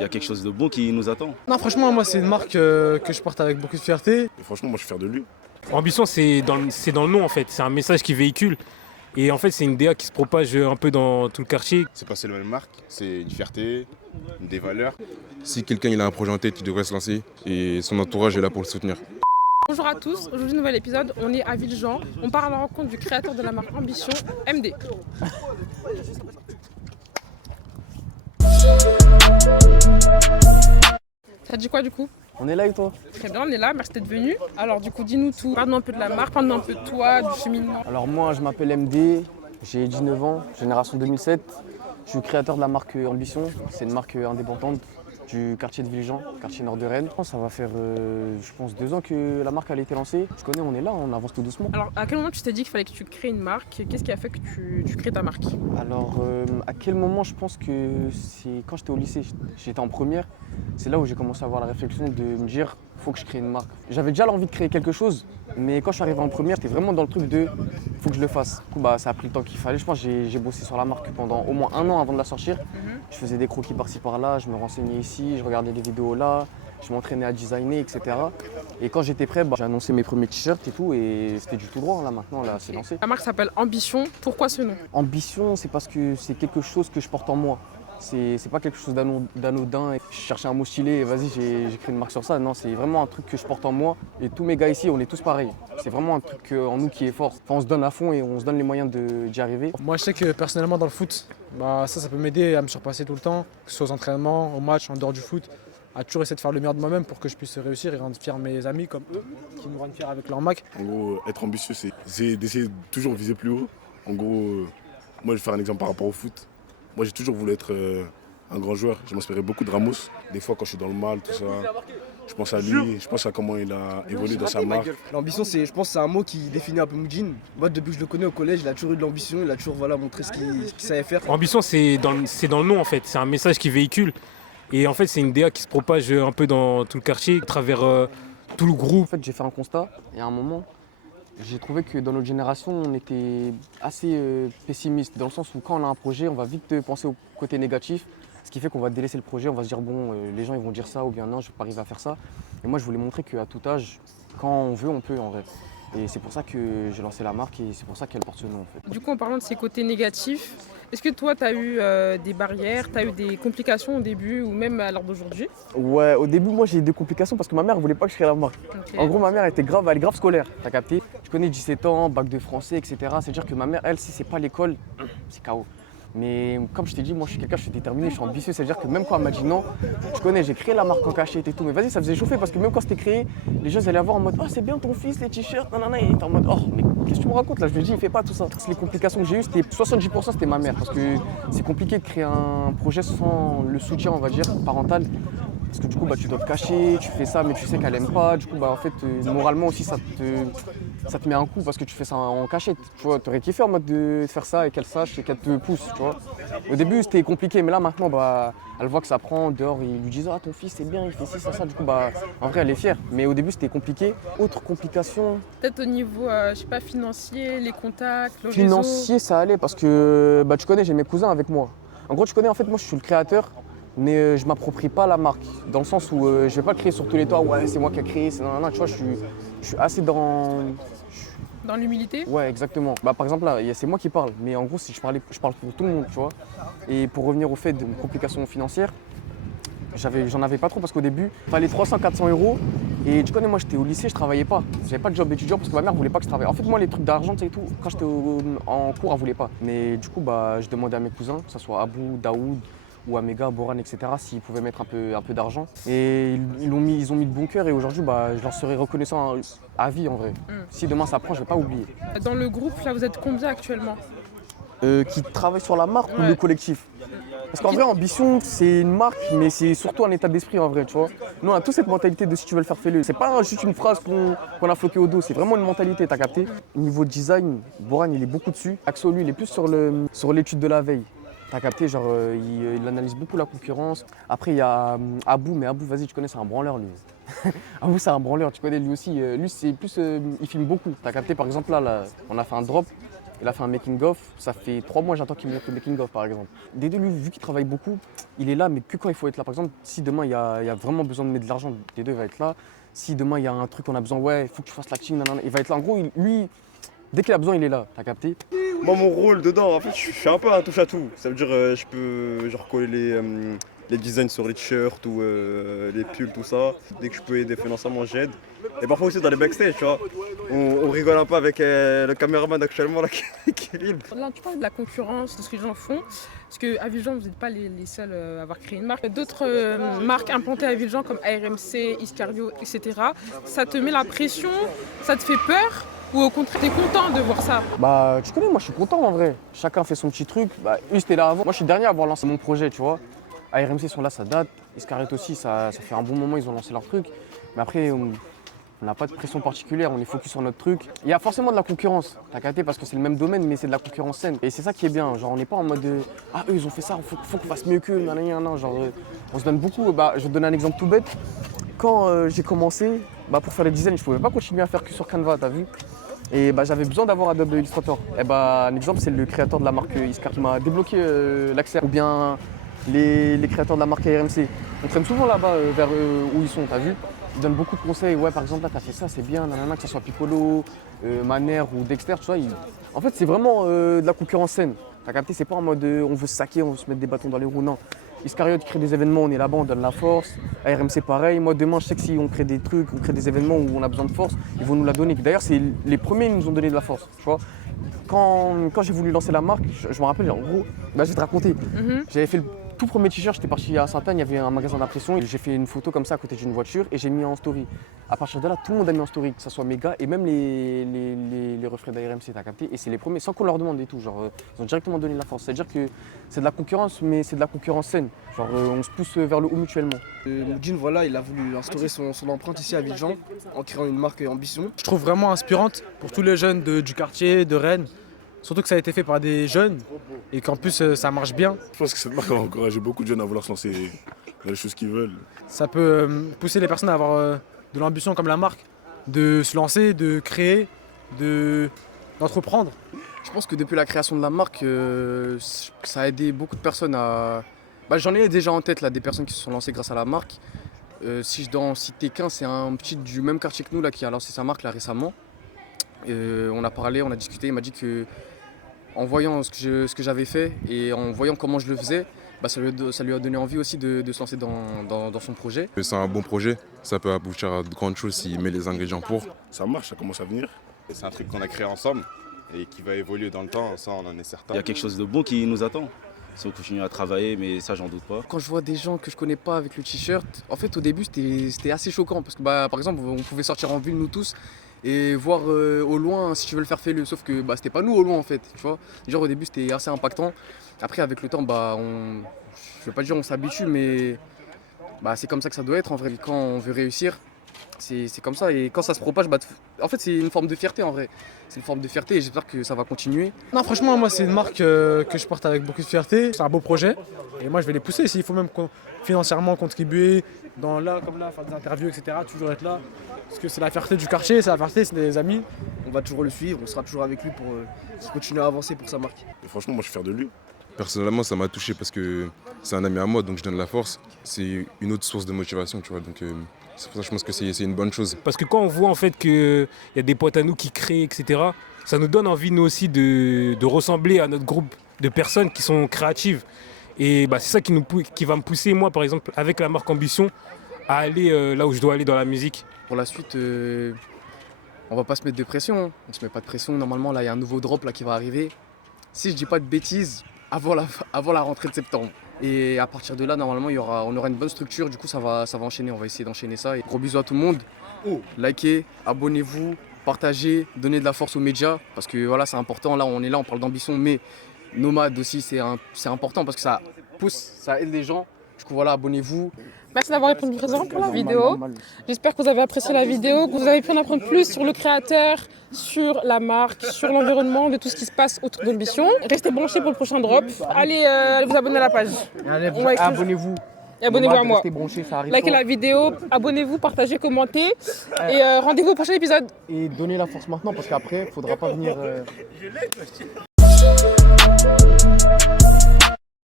Il y a quelque chose de beau qui nous attend. Non, franchement, moi, c'est une marque que je porte avec beaucoup de fierté. Et franchement, moi, je suis fier de lui. Ambition, c'est dans le nom en fait, c'est un message qui véhicule. Et en fait, c'est une DA qui se propage un peu dans tout le quartier. C'est pas seulement une marque, c'est une fierté, des valeurs. Si quelqu'un il a un projet en tête, il devrait se lancer et son entourage est là pour le soutenir. Bonjour à tous, aujourd'hui nouvel épisode, on est à Villejean, on part à la rencontre du créateur de la marque Ambition, MD. Ça te dit quoi du coup? On est là et toi? Très bien, on est là, merci d'être venu. Alors du coup, dis-nous tout, parle-nous un peu de la marque, parle-nous un peu de toi, du cheminement. Alors moi je m'appelle MD, j'ai 19 ans, génération 2007. Je suis créateur de la marque Ambition, c'est une marque indépendante du quartier de Villejean, quartier nord de Rennes. Ça va faire, je pense, 2 ans que la marque a été lancée. Je connais, on est là, on avance tout doucement. Alors à quel moment tu t'es dit qu'il fallait que tu crées une marque? Qu'est-ce qui a fait que tu crées ta marque? Alors à quel moment? Je pense que c'est quand j'étais au lycée, j'étais en première. C'est là où j'ai commencé à avoir la réflexion de me dire faut que je crée une marque. J'avais déjà l'envie de créer quelque chose, mais quand je suis arrivé en première, j'étais vraiment dans le truc de faut que je le fasse. Du coup, ça a pris le temps qu'il fallait. Je pense que j'ai bossé sur la marque pendant au moins 1 an avant de la sortir. Je faisais des croquis par-ci par-là, je me renseignais ici, je regardais des vidéos là, je m'entraînais à designer, etc. Et quand j'étais prêt, j'ai annoncé mes premiers t-shirts et tout, et c'était du tout droit. Là maintenant, là, c'est lancé. La marque s'appelle Ambition, pourquoi ce nom? Ambition, c'est parce que c'est quelque chose que je porte en moi. C'est pas quelque chose d'anodin. Je cherchais un mot stylé et vas-y, j'ai créé une marque sur ça. Non, c'est vraiment un truc que je porte en moi. Et tous mes gars ici, on est tous pareils. C'est vraiment un truc en nous qui est fort. Enfin, on se donne à fond et on se donne les moyens d'y arriver. Moi, je sais que personnellement, dans le foot, ça peut m'aider à me surpasser tout le temps, que ce soit aux entraînements, au match, en dehors du foot, à toujours essayer de faire le meilleur de moi-même pour que je puisse réussir et rendre fiers mes amis comme eux, qui nous rendent fiers avec leur marque. En gros, être ambitieux, c'est d'essayer de toujours viser plus haut. En gros, moi, je vais faire un exemple par rapport au foot. Moi, j'ai toujours voulu être un grand joueur. Je m'inspirais beaucoup de Ramos. Des fois, quand je suis dans le mal, tout ça, je pense à lui, je pense à comment il a évolué dans sa marque. L'ambition, je pense, c'est un mot qui définit un peu Moudjine. Moi, depuis que je le connais au collège, il a toujours eu de l'ambition, il a toujours montré ce qu'il savait faire. Ambition, c'est dans le nom en fait, c'est un message qui véhicule. Et en fait, c'est une DA qui se propage un peu dans tout le quartier, à travers tout le groupe. En fait, j'ai fait un constat et à un moment, j'ai trouvé que dans notre génération, on était assez pessimiste, dans le sens où quand on a un projet, on va vite penser au côté négatif. Ce qui fait qu'on va délaisser le projet, on va se dire bon, les gens ils vont dire ça ou bien non, je ne vais pas arriver à faire ça. Et moi je voulais montrer qu'à tout âge, quand on veut, on peut en vrai. Et c'est pour ça que j'ai lancé la marque et c'est pour ça qu'elle porte ce nom en fait. Du coup, en parlant de ces côtés négatifs, est-ce que toi, tu as eu des barrières, tu as eu des complications au début ou même à l'heure d'aujourd'hui? Ouais, au début, moi j'ai eu des complications parce que ma mère ne voulait pas que je crée la marque. Ok. En gros, ma mère elle est grave scolaire, t'as capté? Je connais 17 ans, bac de français, etc. C'est-à-dire que ma mère, elle, si c'est pas l'école, c'est KO. Mais comme je t'ai dit, moi je suis quelqu'un, je suis déterminé, je suis ambitieux, c'est-à-dire que même quand elle m'a dit non, je connais, j'ai créé la marque en cachette et tout, mais vas-y, ça faisait chauffer parce que même quand c'était créé, les gens ils allaient voir en mode oh c'est bien ton fils, les t-shirts, nanana, et t'es en mode oh mais qu'est-ce que tu me racontes là? Je lui dis, il fait pas tout ça. Les complications que j'ai eues, c'était 70% c'était ma mère parce que c'est compliqué de créer un projet sans le soutien, on va dire, parental. Parce que du coup, tu dois te cacher, tu fais ça, mais tu sais qu'elle aime pas. Du coup, en fait, moralement aussi, ça te met un coup parce que tu fais ça en cachette. Tu vois, t'aurais kiffé en mode de faire ça et qu'elle sache et qu'elle te pousse, tu vois. Au début, c'était compliqué, mais là, maintenant, elle voit que ça prend. Dehors, ils lui disent ah, ton fils, c'est bien, il fait ci, ça. Du coup, en vrai, elle est fière. Mais au début, c'était compliqué. Autre complication. Peut-être au niveau, je sais pas, financier, les contacts, le Financier, réseau. ça allait parce que, tu connais, j'ai mes cousins avec moi. En gros, tu connais, en fait, moi, je suis le créateur. Mais je m'approprie pas la marque, dans le sens où je vais pas le créer sur tous les toits, ouais c'est moi qui ai créé, c'est nanana, tu vois, je suis assez dans... Dans l'humilité? Ouais, exactement. Par exemple là, c'est moi qui parle, mais en gros si je parle pour tout le monde, tu vois. Et pour revenir au fait de complications financières, j'en avais pas trop parce qu'au début, il fallait 300-400 euros. Et tu connais, moi j'étais au lycée, je travaillais pas. J'avais pas de job d'étudiant parce que ma mère voulait pas que je travaille. En fait, moi les trucs d'argent, tu sais, tout, quand j'étais en cours, elle voulait pas. Mais du coup, je demandais à mes cousins, que ce soit Abou, Daoud, ou Améga, Boran, etc., s'ils pouvaient mettre un peu d'argent. Et ils ont mis de bon cœur et aujourd'hui, je leur serai reconnaissant à vie en vrai. Si demain ça prend, je vais pas oublier. Dans le groupe, là, vous êtes combien actuellement? Qui travaillent sur la marque ou le collectif? Parce qu'en vrai, Ambition, c'est une marque, mais c'est surtout un état d'esprit en vrai, tu vois. Nous, on a tous cette mentalité de si tu veux le faire, fais-le. C'est pas juste une phrase qu'on a floquée au dos, c'est vraiment une mentalité, t'as capté? Niveau design, Boran, il est beaucoup dessus. Axo, lui, il est plus sur l'étude de la veille. T'as capté, genre, il analyse beaucoup la concurrence. Après, il y a Abou, mais Abou, vas-y, tu connais, c'est un branleur, lui. Abou, c'est un branleur, tu connais, lui aussi. Lui, c'est plus, il filme beaucoup. T'as capté, par exemple, là, on a fait un drop. il a fait un making-of. Ça fait 3 mois j'attends qu'il me montre le making-of par exemple. Des deux, lui, vu qu'il travaille beaucoup, il est là, mais que quand il faut être là. Par exemple, si demain il y a vraiment besoin de mettre de l'argent, des deux, il va être là. Si demain il y a un truc qu'on a besoin, ouais, il faut que tu fasses l'acting, nanana, il va être là. En gros, lui, dès qu'il a besoin, il est là, t'as capté? Moi, mon rôle dedans, en fait, je suis un peu un touche-à-tout. Ça veut dire, je peux genre coller les designs sur les t-shirts ou les pulls, tout ça. Dès que je peux aider financièrement, j'aide. Et parfois aussi dans les backstage, tu vois. On rigole un peu avec le caméraman actuellement là, qui filme. Là, tu parles de la concurrence, de ce que les gens font. Parce qu'à Villejean, vous n'êtes pas les seuls à avoir créé une marque. D'autres marques implantées à Villejean comme ARMC, Iscario, etc. Ça te met la pression, ça te fait peur ou au contraire, t'es content de voir ça? Bah, tu connais, moi je suis content en vrai. Chacun fait son petit truc. Bah, eux, c'était là avant. Moi, je suis le dernier à avoir lancé mon projet, tu vois. ARMC sont là, ça date. Iscario aussi, ça fait un bon moment, ils ont lancé leur truc. Mais après, on n'a pas de pression particulière, on est focus sur notre truc. Il y a forcément de la concurrence, t'as capté, parce que c'est le même domaine, mais c'est de la concurrence saine. Et c'est ça qui est bien, genre on n'est pas en mode ah eux ils ont fait ça, faut qu'on fasse mieux qu'eux, nanana, genre on se donne beaucoup. Bah, je vais te donner un exemple tout bête. Quand j'ai commencé, bah, pour faire les designs, je pouvais pas continuer à faire que sur Canva, t'as vu. Et bah, j'avais besoin d'avoir Adobe Illustrator. Et bah, un exemple, c'est le créateur de la marque Iscar qui m'a débloqué l'accès. Ou bien les créateurs de la marque ARMC. On traîne souvent là-bas vers où ils sont, t'as vu. Ils donnent beaucoup de conseils. Ouais, par exemple, là, t'as fait ça, c'est bien, nanana, que ce soit Piccolo, Maner ou Dexter, tu vois. En fait, c'est vraiment de la concurrence saine. T'as capté, c'est pas en mode on veut se saquer, on veut se mettre des bâtons dans les roues, non. Iscariote crée des événements, on est là-bas, on donne la force. ARMC pareil. Moi demain, je sais que si on crée des trucs, on crée des événements où on a besoin de force, ils vont nous la donner. D'ailleurs, c'est les premiers qui nous ont donné de la force, tu vois. Quand j'ai voulu lancer la marque, je me rappelle, en gros, bah, je vais te raconter. J'avais fait le tout premier t-shirt, j'étais parti à Sainte-Anne, il y avait un magasin d'impression et j'ai fait une photo comme ça à côté d'une voiture et j'ai mis en story. À partir de là, tout le monde a mis en story, que ce soit mes gars et même les refrains d'ARMC, t'as capté. Et c'est les premiers, sans qu'on leur demande et tout, genre ils ont directement donné de la force. C'est-à-dire que c'est de la concurrence, mais c'est de la concurrence saine. Genre on se pousse vers le haut mutuellement. Moudjine, voilà, il a voulu instaurer son empreinte ici à Villejean en créant une marque Ambition. Je trouve vraiment inspirante pour tous les jeunes du quartier, de Rennes. Surtout que ça a été fait par des jeunes et qu'en plus ça marche bien. Je pense que cette marque va encourager beaucoup de jeunes à vouloir se lancer dans les choses qu'ils veulent. Ça peut pousser les personnes à avoir de l'ambition comme la marque, de se lancer, de créer, d'entreprendre. Je pense que depuis la création de la marque, ça a aidé beaucoup de personnes à... Bah, j'en ai déjà en tête là, des personnes qui se sont lancées grâce à la marque. Si je dois en citer qu'un, c'est un petit du même quartier que nous là, qui a lancé sa marque là, récemment. On a parlé, on a discuté, il m'a dit que en voyant ce que j'avais fait et en voyant comment je le faisais, bah, ça lui a donné envie aussi de se lancer dans son projet. C'est un bon projet, ça peut aboutir à de grandes choses s'il met les ingrédients pour. Ça marche, ça commence à venir. C'est un truc qu'on a créé ensemble et qui va évoluer dans le temps, ça on en est certain. Il y a quelque chose de bon qui nous attend. Si on continue à travailler, mais ça j'en doute pas. Quand je vois des gens que je connais pas avec le t-shirt, en fait au début c'était assez choquant parce que bah, par exemple on pouvait sortir en ville nous tous et voir au loin si tu veux le faire fais-le, sauf que bah, c'était pas nous au loin en fait, tu vois. Genre au début c'était assez impactant, après avec le temps bah, je vais pas dire on s'habitue mais bah, c'est comme ça que ça doit être en vrai. Quand on veut réussir, c'est comme ça et quand ça se propage, bah, en fait c'est une forme de fierté en vrai. C'est une forme de fierté et j'espère que ça va continuer. Non franchement moi c'est une marque que je porte avec beaucoup de fierté, c'est un beau projet et moi je vais les pousser s'il faut même financièrement contribuer comme là, faire des interviews etc. Toujours être là parce que c'est la fierté du quartier, c'est la fierté, c'est des amis. On va toujours le suivre, on sera toujours avec lui pour continuer à avancer pour sa marque. Et franchement moi je suis fier de lui. Personnellement ça m'a touché parce que c'est un ami à moi donc je donne la force. C'est une autre source de motivation tu vois donc c'est pour ça que je pense que c'est une bonne chose. Parce que quand on voit en fait qu'il y a des potes à nous qui créent, etc., ça nous donne envie nous aussi de ressembler à notre groupe de personnes qui sont créatives. Et bah, c'est ça qui va me pousser, moi par exemple, avec la marque Ambition, à aller là où je dois aller dans la musique. Pour la suite, on va pas se mettre de pression. Hein. On se met pas de pression. Normalement, là, il y a un nouveau drop là, qui va arriver. Si je dis pas de bêtises, avant la rentrée de septembre. Et à partir de là, normalement, on aura une bonne structure. Du coup, ça va enchaîner. On va essayer d'enchaîner ça. Et gros bisous à tout le monde. Likez, abonnez-vous, partagez, donnez de la force aux médias. Parce que voilà, c'est important. Là, on est là, on parle d'ambition. Mais Nomade aussi, c'est important parce que ça pousse, ça aide les gens. Du coup, voilà, abonnez-vous. Merci d'avoir répondu présent pour la vidéo. J'espère que vous avez apprécié la vidéo, que vous avez pu en apprendre plus sur le créateur, sur la marque, sur l'environnement, de tout ce qui se passe autour d'Ambition. Restez branchés pour le prochain drop. Allez vous abonner à la page. Abonnez-vous. Et abonnez-vous à moi. Restez branchés, ça arrive. Likez fort. la vidéo, abonnez-vous, partagez, commentez. Et rendez-vous au prochain épisode. Et donnez la force maintenant parce qu'après, faudra pas venir.